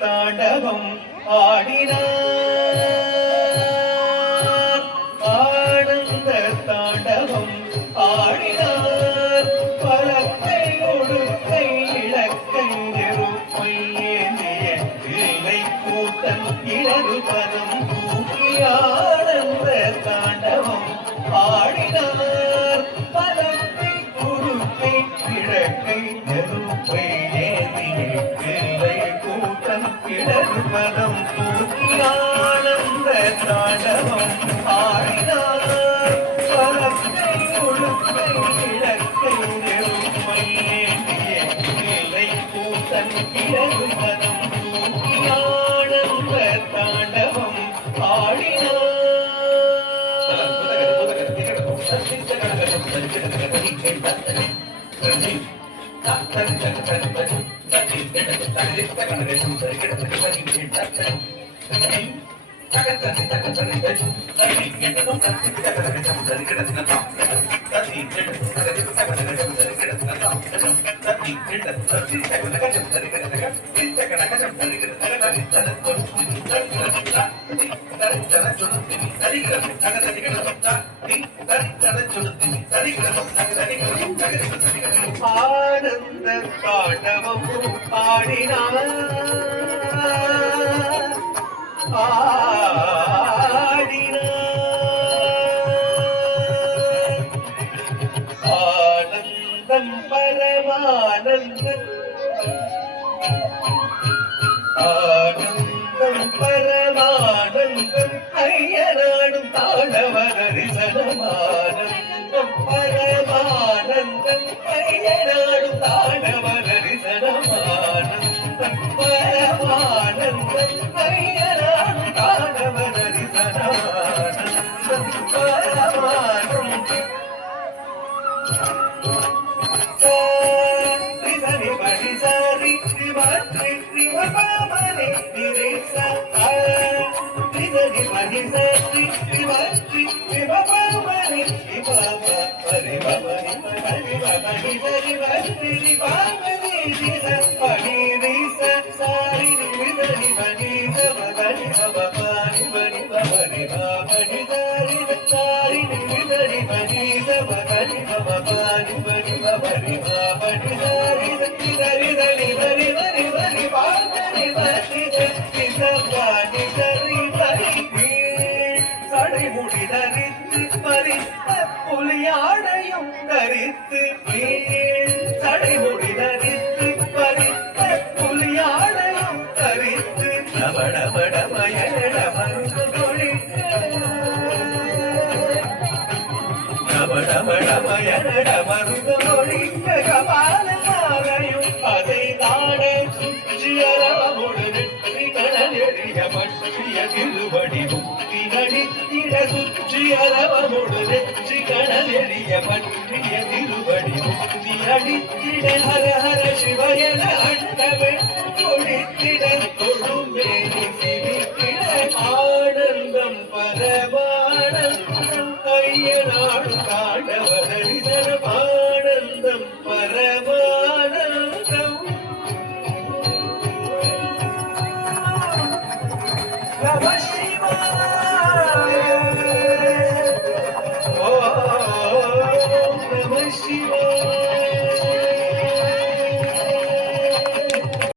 தாண்டவம் ஆடினார், ஆனந்த தாண்டவம் ஆடினார். பலத்தை ஒடுக்கை இலக்கை நெருப்பை ஏந்திய இலை கூட்டம் இடது பதம் தூக்கி ஆனந்த தாண்டவம் ஆடினார். பலத்தை ஒடுக்கை இலக்கை நெருப்பை ஏந்திய இலை கூட்டம் இடது பதம் தூக்கி ஆனந்த தாண்டவம் ஆடினார். பலத்தை ஒடுக்கை இலக்கை நெருப்பை ஏந்திய இலை கூட்டம் இடது பதம் தூக்கி ஆனந்த தாண்டவம் ஆடினார். ஆனந்த தாண்டவம் ஆடினார், ஆனந்தம் பரமானந்தம், ஆனந்தம் பரமானந்தம் ஐயனாடும் தாண்டவ தரிசனமானந்தம் பரமானந்தம் ஐயனாடும் தாண்டவ தரிசனமானந்தம் பரமானந்தம் ஐயனாடும் தாண்டவ தரிசனமானந்தம் பரமானந்தம். சரி படி சரி ஸ்ரீமத்ரி ஸ்ரீமபாமனே நிரேசா சரி படி சரி ஸ்ரீமத்ரி ஸ்ரீமபாமனே ஸ்ரீபாபா பரி பவனி பரி பவனி சரி பரி பாமனி நிரேசா படி நிரேசா சாரி நிரேசரி படி சபதரி பவபானி படி பவரி பாபடி சாரி சாரி நிரேசரி படி சபதரி பவபானி படி பவரி பாபடி சாரி சரி சரி சரி சரி சரி பாபடி படி சரி சபானி சரி பரி சடை முடி தரித்து பறித்த புலியாடையும் தரித்து சடை முடி தரித்து பறித்த புலியாடையும் தரித்து நவடமடமயட மருந்து தொழித்து நவடமடமயட மருந்து தொழித்த கபாலையும் அதை தாட சுற்றியரமுடு வெற்றி கடல் எறிய பற்றிய திருவடி முக்தி நடித்திட சுற்றியரமுடு வெற்றி கடல் எறிய பற்றிய திருவடி முக்தி நடித்திட ஹர ஹர சிவயன அண்டவன் கொடித்திட தொழுமேனி சிரித்திட ஆனந்தம் பரமானந்தம் ஐயனாடு தாண்டவ தரிசனம் ஆனந்தம் பரம